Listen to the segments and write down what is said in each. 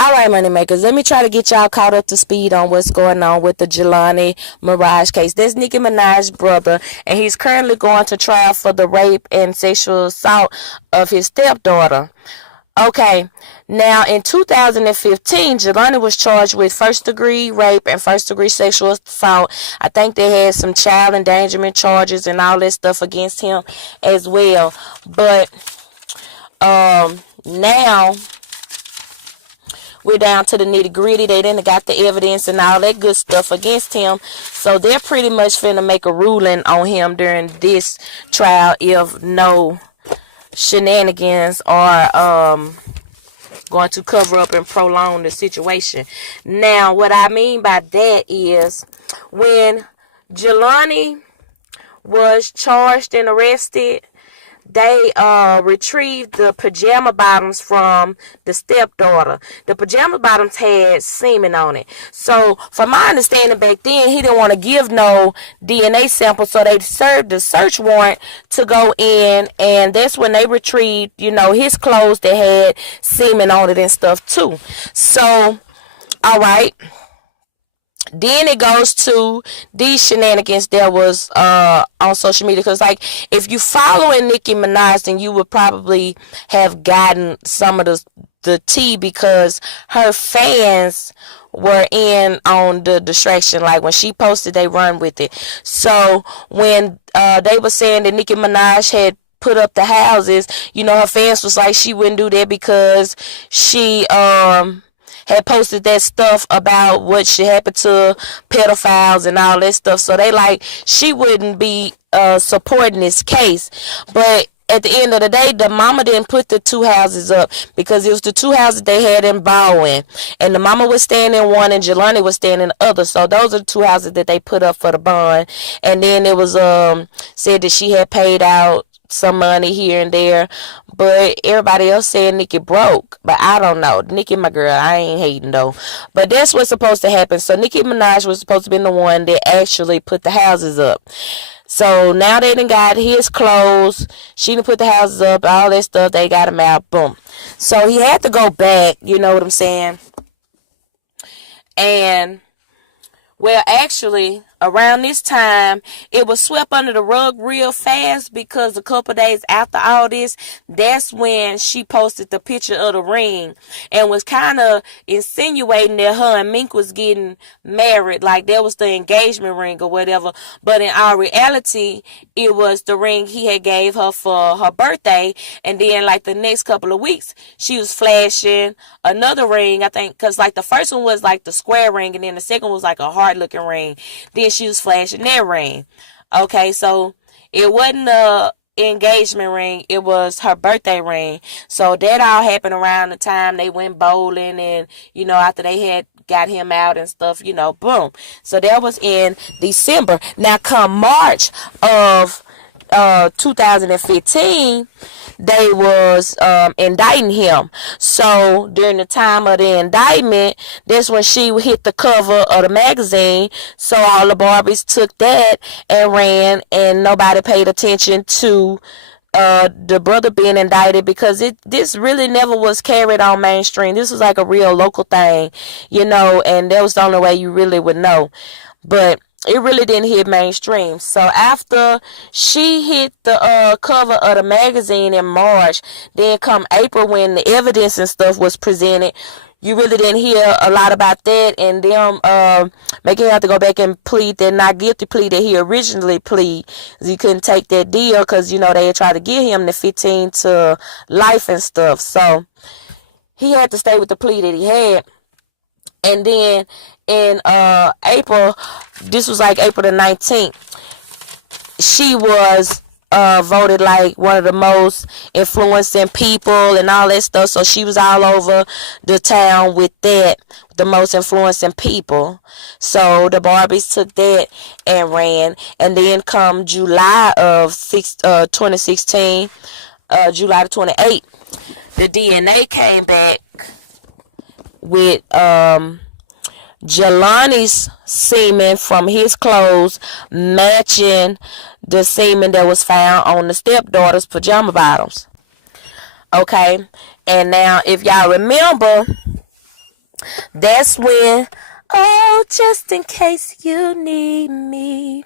All right, moneymakers, let me try to get y'all caught up to speed on what's going on with the Jelani Maraj case. That's Nicki Minaj's brother, and he's currently going to trial for the rape and sexual assault of his stepdaughter. Okay, now in 2015, Jelani was charged with first degree rape and first degree sexual assault. I think they had some child endangerment charges and all that stuff against him as well. But now we're down to the nitty gritty. They didn't got the evidence and all that good stuff against him. So they're pretty much finna make a ruling on him during this trial if no shenanigans are going to cover up and prolong the situation. Now, what I mean by that is when Jelani was charged and arrested, they retrieved the pajama bottoms from the stepdaughter. The pajama bottoms had semen on it. So, from my understanding back then, he didn't want to give no DNA sample, so they served the search warrant to go in, and that's when they retrieved, his clothes that had semen on it and stuff too. So, all right. Then it goes to these shenanigans that was on social media. Because, like, if you following Nicki Minaj, then you would probably have gotten some of the tea because her fans were in on the distraction. Like, when she posted, they run with it. So, when they were saying that Nicki Minaj had put up the houses, her fans was like, she wouldn't do that because she had posted that stuff about what should happen to pedophiles and all that stuff. So they like, she wouldn't be supporting this case. But at the end of the day, the mama didn't put the two houses up because it was the two houses they had in Baldwin. And the mama was staying in one and Jelani was staying in the other. So those are the two houses that they put up for the bond. And then it was said that she had paid out some money here and there, but everybody else said Nicki broke. But I don't know. Nicki, my girl, I ain't hating though. But that's what's supposed to happen. So Nicki Minaj was supposed to be the one that actually put the houses up. So now they done got his clothes. She done put the houses up, all that stuff. They got him out. Boom. So he had to go back. You know what I'm saying? And well, actually, around this time, it was swept under the rug real fast because a couple days after all this, that's when she posted the picture of the ring and was kind of insinuating that her and Mink was getting married, like that was the engagement ring or whatever. But in our reality, it was the ring he had gave her for her birthday. And then, like, the next couple of weeks, she was flashing another ring, I think, because, like, the first one was, like, the square ring, and then the second was, like, a hard-looking ring. Then she was flashing that ring. Okay, so it wasn't a engagement ring, it was her birthday ring. So that all happened around the time they went bowling and, after they had got him out and stuff, boom. So that was in December. Now, come March of 2015, they was indicting him. So during the time of the indictment, that's when she hit the cover of the magazine. So all the Barbies took that and ran, and nobody paid attention to the brother being indicted because this really never was carried on mainstream. This was like a real local thing, and that was the only way you really would know. But it really didn't hit mainstream. So after she hit the cover of the magazine in March, then come April when the evidence and stuff was presented, you really didn't hear a lot about that, and them making him have to go back and plead that not guilty plea that he originally plead. He couldn't take that deal because, they had tried to give him the 15 to life and stuff. So he had to stay with the plea that he had. And then in April, this was like April the 19th, she was voted like one of the most influencing people and all that stuff. So she was all over the town with that, the most influencing people. So the Barbies took that and ran. And then come July of 2016, July the 28th, the DNA came back with Jelani's semen from his clothes matching the semen that was found on the stepdaughter's pajama bottoms. Okay, and now if y'all remember, That's when, oh, just in case you need me,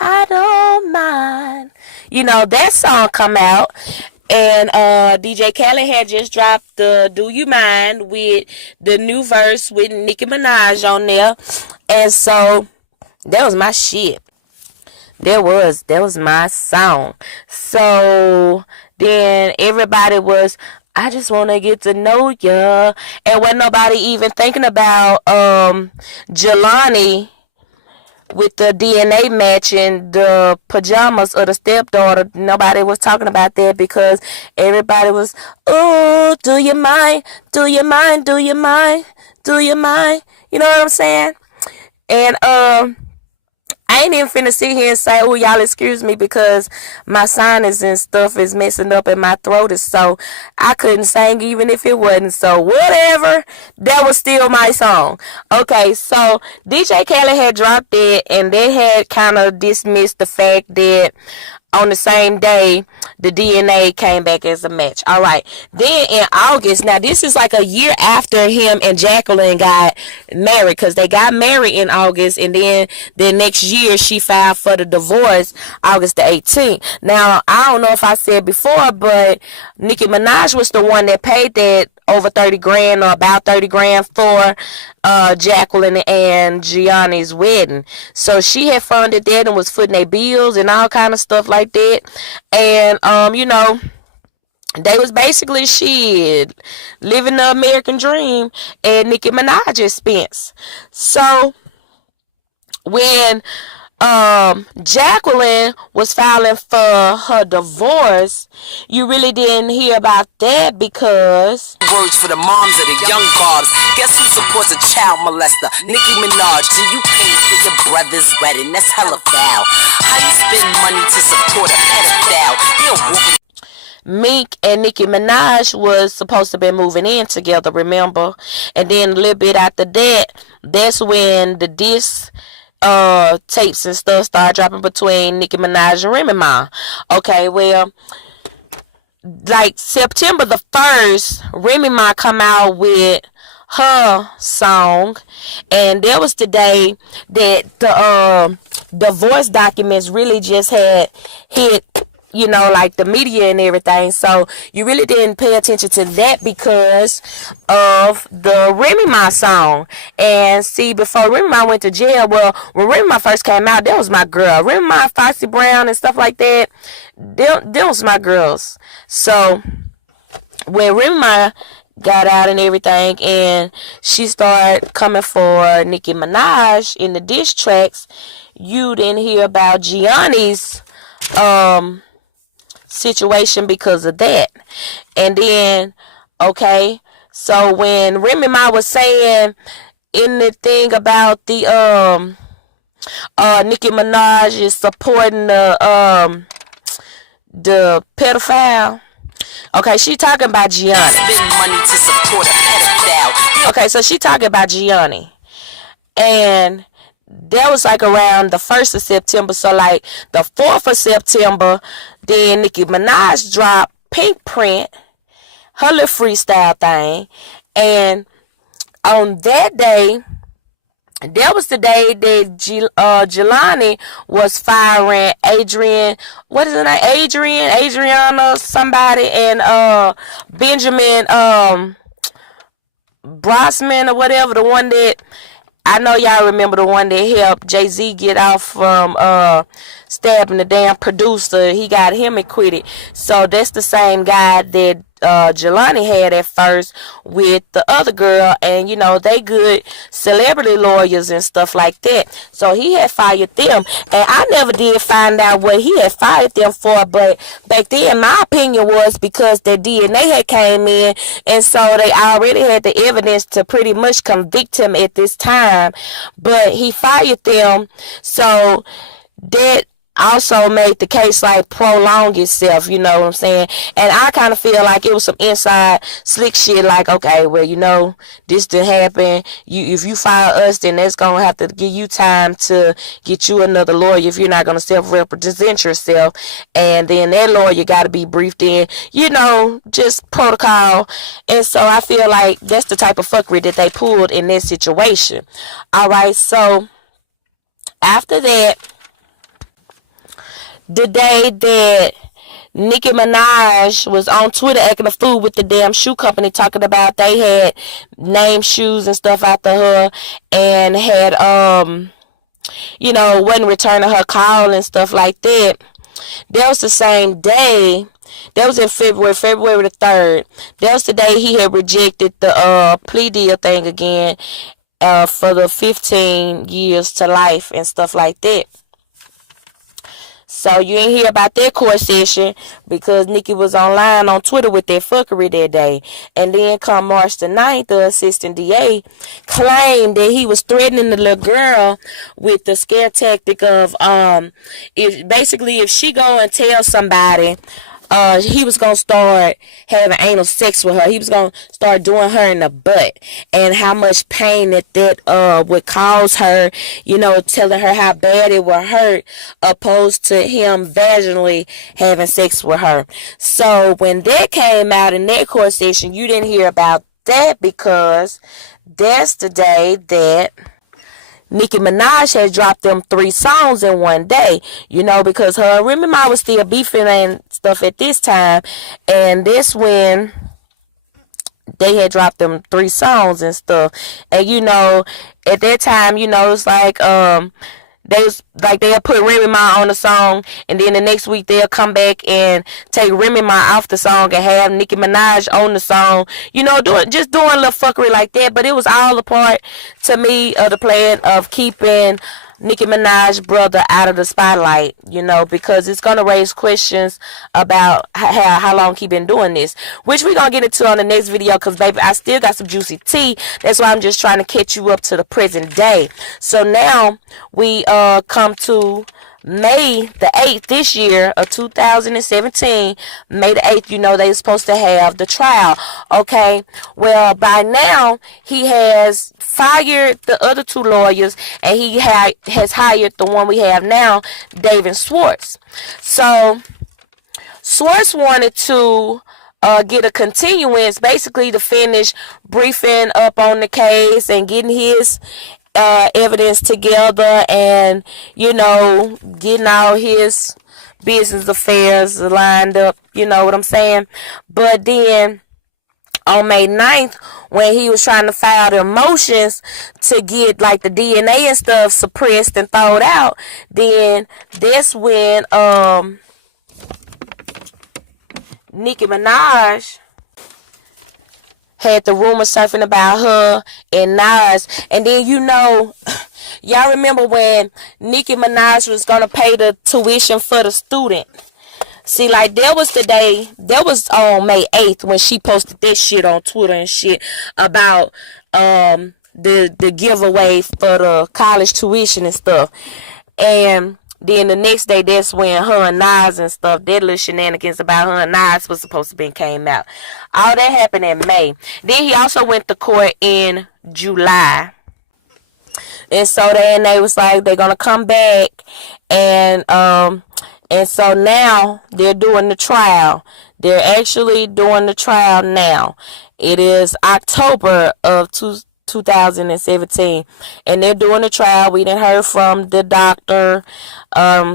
I don't mind. You know, that song come out. And DJ Khaled had just dropped the Do You Mind with the new verse with Nicki Minaj on there. And so that was my shit. That was my song. So then everybody was, I just want to get to know ya. And wasn't nobody even thinking about Jelani with the DNA matching the pajamas of the stepdaughter. Nobody was talking about that because everybody was, oh, do you mind? Do you mind? Do you mind? Do you mind? You know what I'm saying? And I ain't even finna sit here and say, oh, y'all excuse me, because my sinus and stuff is messing up and my throat is so I couldn't sing even if it wasn't. So whatever, that was still my song. Okay, so DJ Khaled had dropped it, and they had kind of dismissed the fact that on the same day the DNA came back as a match. All right. Then in August, now this is like a year after him and Jacqueline got married, because they got married in August, and then the next year she filed for the divorce August the 18th. Now, I don't know if I said before, but Nicki Minaj was the one that paid that over 30 grand or about 30 grand for Jacqueline and Gianni's wedding. So she had funded that and was footing their bills and all kind of stuff like that. And you know, they was basically shit living the American dream at Nicki Minaj's expense. So when Jacqueline was filing for her divorce, you really didn't hear about that because words for the moms of the young barbs. Guess who supports a child molester? Nicki Minaj. Do you pay for your brother's wedding? That's hella foul. How you spend money to support a pedophile? Meek and Nicki Minaj was supposed to be moving in together, remember? And then a little bit after that, that's when the diss tapes and stuff started dropping between Nicki Minaj and Remy Ma. Okay, well, like September the 1st, Remy Ma come out with her song, and that was the day that the divorce documents really just had hit, you know, like the media and everything. So you really didn't pay attention to that because of the Remy Ma song. And see, before Remy Ma went to jail, well, when Remy Ma first came out, that was my girl. Remy Ma, Foxy Brown and stuff like that, them was my girls. So when Remy Ma got out and everything, and she started coming for Nicki Minaj in the diss tracks, you didn't hear about Gianni's situation because of that. And then, okay, so when Remy Ma was saying in the thing about the Nicki Minaj is supporting the pedophile. Okay, she talking about Gianni. Spend money to support a pedophile. Okay, so she talking about Gianni. And that was like around the 1st of September. So like the 4th of September, then Nicki Minaj dropped Pink Print, her little freestyle thing. And on that day, that was the day that Jelani was firing Adrian, what is her name? Adriana, somebody, and Benjamin Brossman or whatever, the one that, I know y'all remember, the one that helped Jay-Z get off from stabbing the damn producer. He got him acquitted. So that's the same guy that Jelani had at first with the other girl, and you know, they good celebrity lawyers and stuff like that. So he had fired them, and I never did find out what he had fired them for, but back then my opinion was because their DNA had came in, and so they already had the evidence to pretty much convict him at this time. But he fired them, so that also made the case like prolong itself, you know what I'm saying? And I kind of feel like it was some inside slick shit, like, okay, well, you know, this did happen. If you file us, then that's gonna have to give you time to get you another lawyer if you're not gonna self-represent yourself. And then that lawyer got to be briefed in, you know, just protocol. And so I feel like that's the type of fuckery that they pulled in this situation. All right, so after that, the day that Nicki Minaj was on Twitter acting a fool with the damn shoe company, talking about they had named shoes and stuff after her, and had you know, wasn't returning her call and stuff like that. That was the same day. That was in February the 3rd. That was the day he had rejected the plea deal thing again, for the 15 years to life and stuff like that. So you ain't hear about that court session because Nicki was online on Twitter with that fuckery that day. And then come March the 9th, the assistant DA claimed that he was threatening the little girl with the scare tactic of if she go and tell somebody, he was gonna start having anal sex with her. He was gonna start doing her in the butt, and how much pain that would cause her, you know, telling her how bad it would hurt, opposed to him vaginally having sex with her. So when that came out in that court session, you didn't hear about that because that's the day that Nicki Minaj had dropped them 3 songs in one day, you know, because her and Remy Ma was still beefing and stuff at this time, and this when they had dropped them 3 songs and stuff. And you know, at that time, you know, it's like they'll put Remy Ma on the song, and then the next week they'll come back and take Remy Ma off the song and have Nicki Minaj on the song. You know, doing a little fuckery like that. But it was all a part, to me, of the plan of keeping Nicki Minaj's brother out of the spotlight, you know, because it's going to raise questions about how long he been doing this, which we're going to get into on the next video because, baby, I still got some juicy tea. That's why I'm just trying to catch you up to the present day. So now we come to May the 8th this year of 2017. May the 8th, you know, they were supposed to have the trial. Okay, well, by now he has fired the other 2 lawyers, and he has hired the one we have now, David Schwartz. So Schwartz wanted to get a continuance, basically to finish briefing up on the case and getting his evidence together, and, you know, getting all his business affairs lined up, you know what I'm saying? But then on May 9th, when he was trying to file the motions to get like the DNA and stuff suppressed and thrown out, then that's when Nicki Minaj had the rumor surfing about her and Nas. And then, you know, y'all remember when Nicki Minaj was gonna pay the tuition for the student? See, like, that was the day, that was on May 8th when she posted that shit on Twitter and shit about the giveaway for the college tuition and stuff. And then the next day, that's when her and Nas and stuff, that little shenanigans about her and Nas was supposed to be came out. All that happened in May. Then he also went to court in July. And so then they was like, they're going to come back. And so now they're doing the trial. They're actually doing the trial now. It is October of 2017, and they're doing the trial. We didn't hear from the doctor.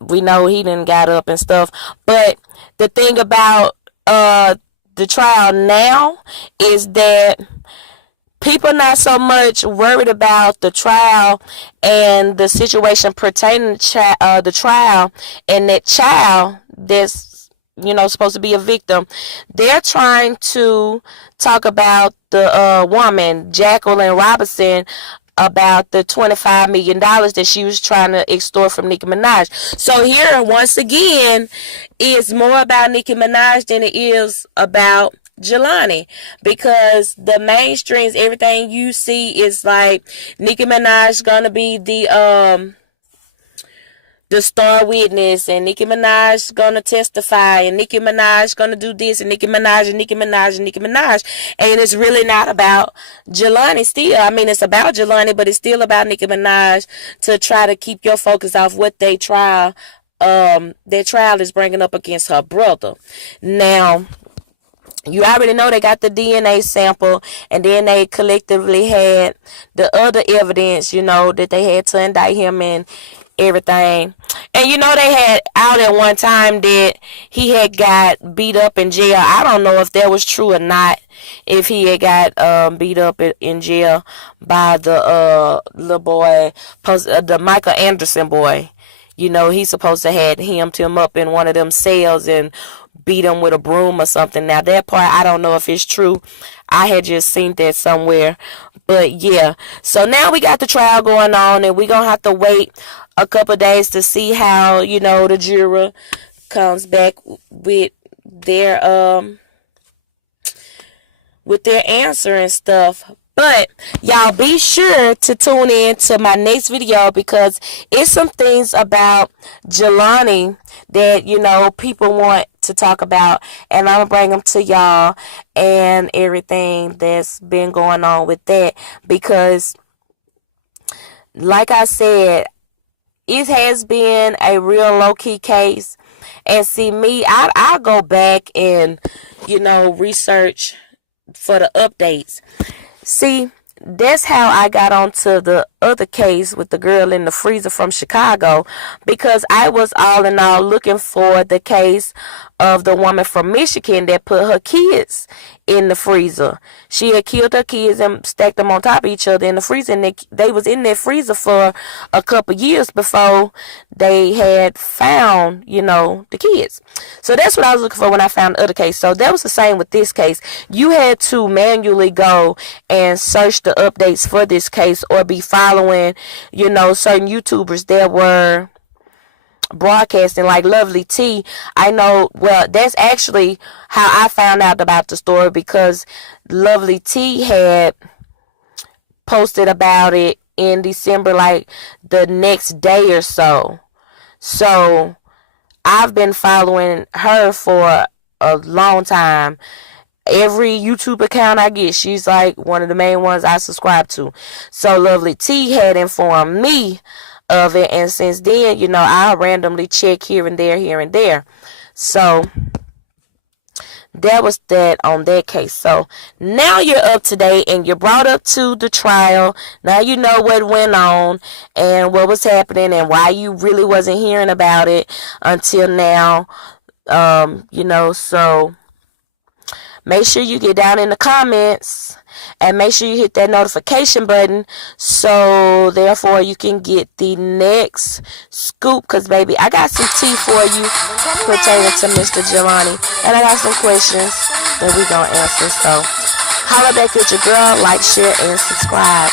We know he didn't got up and stuff. But the thing about the trial now is that people not so much worried about the trial and the situation pertaining to the trial and that child that's, you know, supposed to be a victim. They're trying to talk about the woman, Jacqueline Robinson, about the $25 million that she was trying to extort from Nicki Minaj. So here, once again, it's more about Nicki Minaj than it is about Jelani, because the mainstreams, everything you see is like Nicki Minaj gonna be the the star witness, and Nicki Minaj gonna testify, and Nicki Minaj gonna do this, and Nicki Minaj and Nicki Minaj and Nicki Minaj, and it's really not about Jelani. Still, I mean, it's about Jelani, but it's still about Nicki Minaj, to try to keep your focus off what their trial is bringing up against her brother. Now, you already know they got the DNA sample, and then they collectively had the other evidence, that they had to indict him and everything. And they had out at one time that he had got beat up in jail. I don't know if that was true or not, if he had got beat up in jail by the little boy, the Michael Anderson boy. He's supposed to had hemmed him up in one of them cells and beat him with a broom or something. Now, that part, I don't know if it's true. I had just seen that somewhere. But, yeah. So, now we got the trial going on, and we're going to have to wait a couple of days to see how, the juror comes back with their answer and stuff. But y'all be sure to tune in to my next video, because it's some things about Jelani that, people want to talk about. And I'm going to bring them to y'all and everything that's been going on with that. Because, like I said, it has been a real low-key case. And see, me, I'll go back and, research for the updates. See, that's how I got onto the other case with the girl in the freezer from Chicago, because I was all in all looking for the case of the woman from Michigan that put her kids in the freezer. She had killed her kids and stacked them on top of each other in the freezer, and they was in that freezer for a couple years before they had found, the kids. So that's what I was looking for when I found the other case. So that was the same with this case. You had to manually go and search the updates for this case, or be following, certain YouTubers that were broadcasting, like Lovely T. I know, well, that's actually how I found out about the story, because Lovely T had posted about it in December, like the next day or so. So I've been following her for a long time. Every YouTube account I get, she's like one of the main ones I subscribe to. So Lovely T had informed me of it, and since then, I randomly check here and there. So that was that on that case. So now you're up to date, and you're brought up to the trial. Now you know what went on and what was happening, and why you really wasn't hearing about it until now. So make sure you get down in the comments, and make sure you hit that notification button, so therefore you can get the next scoop. Because, baby, I got some tea for you pertaining to Mr. Jelani, and I got some questions that we gonna answer. So holla back at your girl, like, share, and subscribe.